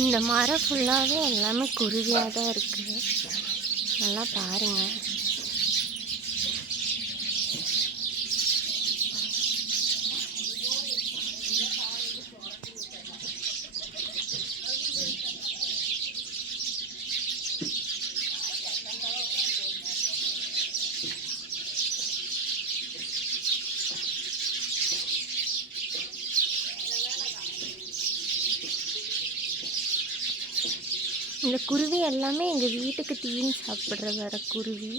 இந்த மரம் ஃபுல்லாகவே எல்லாமே குருவியாக தான் இருக்குது. நல்லா பாருங்கள். இந்த குருவி எல்லாமே எங்கள் வீட்டுக்கு தீனி சாப்பிட்ற வர குருவி.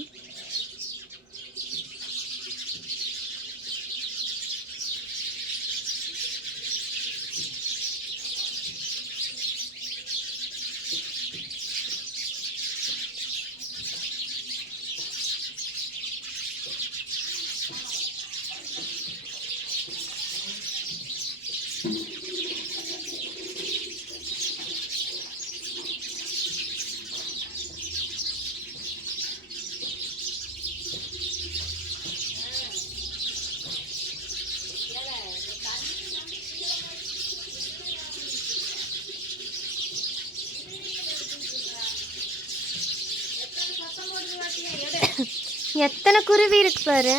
எத்தனை குருவி இருக்கு பாரு.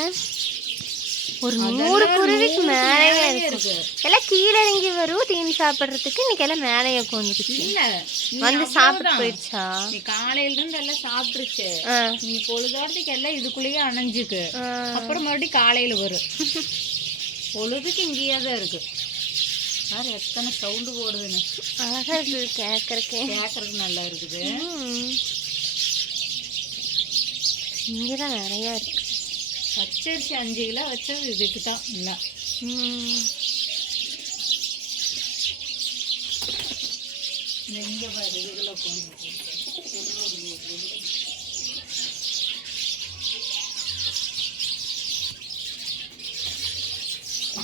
ஒரு 100 குருவிக்கு மேலேயே இருக்கு. எல்லாம் கீழே இறங்கி வரும் தீனி சாப்பிட்றதுக்கு. இன்னைக்கு எல்லாம் மேலேயே உட்காந்துருச்சு. இல்ல வந்து சாப்பிட்டு போயிடுச்சா? நீ காலையில இருந்து எல்லாம் சாப்பிட்டுருச்சு. நீ பொழுதோடத்துக்கு எல்லாம் இதுக்குள்ளேயே அணைஞ்சுக்கு. அப்புறம் மறுபடியும் காலையில வரும். பொழுதுக்கு இங்கேயே தான் இருக்கு. வேற எத்தனை சவுண்டு போடுதுன்னு. அழகா இருக்குது கேட்கறதுக்கு நல்லா இருக்குது. இங்கேதான் நிறையா இருக்கு. பச்சரிசி 5 கிலோ வச்சது இதுக்கு தான் இல்லை. இங்கே பாரு இதுல